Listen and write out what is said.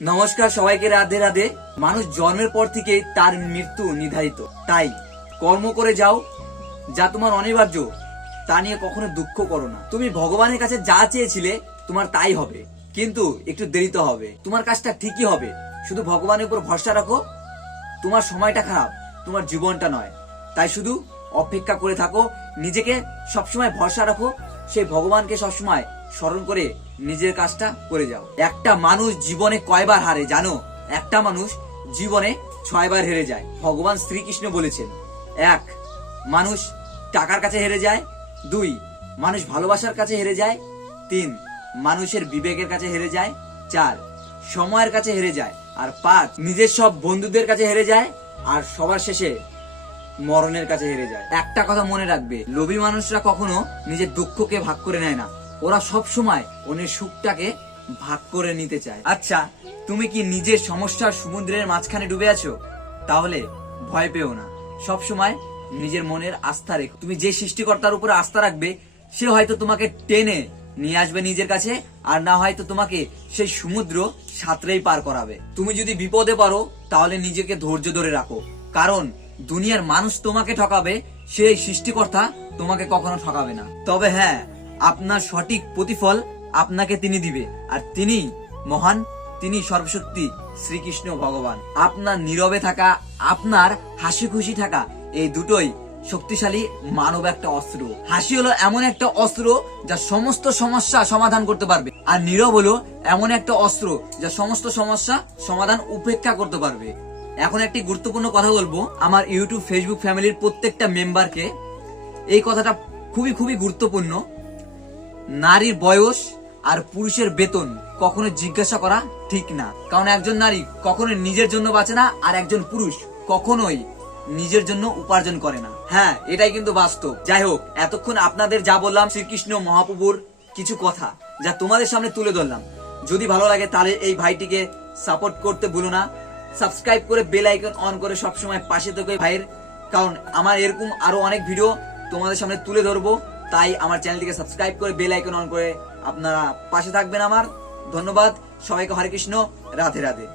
নমস্কার সবাইকে, রাধে রাধে। মানুষ জন্মের পর থেকে তার মৃত্যু নির্ধারিত, তাই কর্ম করে যাও যা তোমার অনিবার্য, তা নিয়ে কখনো দুঃখ করো না। তুমি ভগবানের কাছে যা চেয়েছিলে তোমার তাই হবে, কিন্তু একটু দেরিতে হবে। তোমার কাজটা ঠিকই হবে, শুধু ভগবানের উপর ভরসা রাখো। তোমার সময়টা খারাপ, তোমার জীবনটা নয়, তাই শুধু অপেক্ষা করে থাকো। নিজেকে সবসময় ভরসা রাখো, সেই ভগবানকে সবসময় স্মরণ করে নিজের কাজটা করে যাও। একটা মানুষ জীবনে কয়বার হারে জানো? একটা মানুষ জীবনে 6 বার হেরে যায়। ভগবান শ্রীকৃষ্ণ বলেছেন, 1 মানুষ টাকার কাছে হেরে যায়, 2 মানুষ ভালোবাসার কাছে হেরে যায়, 3 মানুষের বিবেকের কাছে হেরে যায়, 4 সময়ের কাছে হেরে যায়, আর 5 নিজের সব বন্ধুদের কাছে হেরে যায়, আর সবার শেষে মরণের কাছে হেরে যায়। একটা কথা মনে রাখবে, লোভী মানুষরা কখনো নিজের দুঃখকে ভাগ করে নেয় না, ওরা সব সময় অন্যের সুখটাকে ভাগ করে নিতে চায়। আচ্ছা, তুমি কি নিজের সমস্যার সমুদ্রের মাঝখানে ডুবে আছো? তাহলে ভয় পেও না, সব সময় নিজের মনের আস্থা রেখো। তুমি যে সৃষ্টিকর্তার উপরে আস্থা রাখবে, সে হয়তো তোমাকে টেনে নিয়ে আসবে নিজের কাছে, আর না হয়তো তোমাকে সেই সমুদ্র সাঁতরেই পার করাবে। তুমি যদি বিপদে পড়ো, তাহলে নিজেকে ধৈর্য ধরে রাখো, কারণ দুনিয়ার মানুষ তোমাকে ঠকাবে, সেই সৃষ্টিকর্তা তোমাকে কখনো ঠকাবে না। তবে হ্যাঁ, আপনার সঠিক প্রতিফল আপনাকে তিনি দিবে, আর তিনি মহান, তিনি সর্বশক্তি শ্রীকৃষ্ণ ভগবান। আপনার নীরবে থাকা, আপনার হাসি খুশি থাকা, এই দুটোই শক্তিশালী মানব একটা অস্ত্র। হাসি হলো এমন একটা অস্ত্র যা সমস্ত সমস্যা সমাধান করতে পারবে, আর নীরব হলো এমন একটা অস্ত্র যা সমস্ত সমস্যা সমাধান উপেক্ষা করতে পারবে। এখন একটি গুরুত্বপূর্ণ কথা বলবো আমার ইউটিউব ফেসবুক ফ্যামিলির প্রত্যেকটা মেম্বারকে। এই কথাটা খুবই খুবই গুরুত্বপূর্ণ। নারীর বয়স আর পুরুষের বেতন কখনো জিজ্ঞাসা করা ঠিক না, কারণ একজন নারী কখনো নিজের জন্য বাঁচে না, আর একজন পুরুষ কখনোই নিজের জন্য উপার্জন করে না। হ্যাঁ, এটাই কিন্তু বাস্তব। যাই হোক, এতক্ষণ আপনাদের যা বললাম শ্রীকৃষ্ণ মহাপ্রভুর কিছু কথা, যা তোমাদের সামনে তুলে ধরলাম। যদি ভালো লাগে তাহলে এই ভাইটিকে সাপোর্ট করতে ভুলো না, সাবস্ক্রাইব করে বেল আইকন অন করে সবসময় পাশে থেকে ভাইয়ের, কারণ আমার এরকম আরো অনেক ভিডিও তোমাদের সামনে তুলে ধরবো। তাই আমার চ্যানেলটিকে সাবস্ক্রাইব করে বেল আইকন অন করে আপনারা পাশে থাকবেন আমার। ধন্যবাদ সবাইকে। হরে কৃষ্ণ, রাধে রাধে।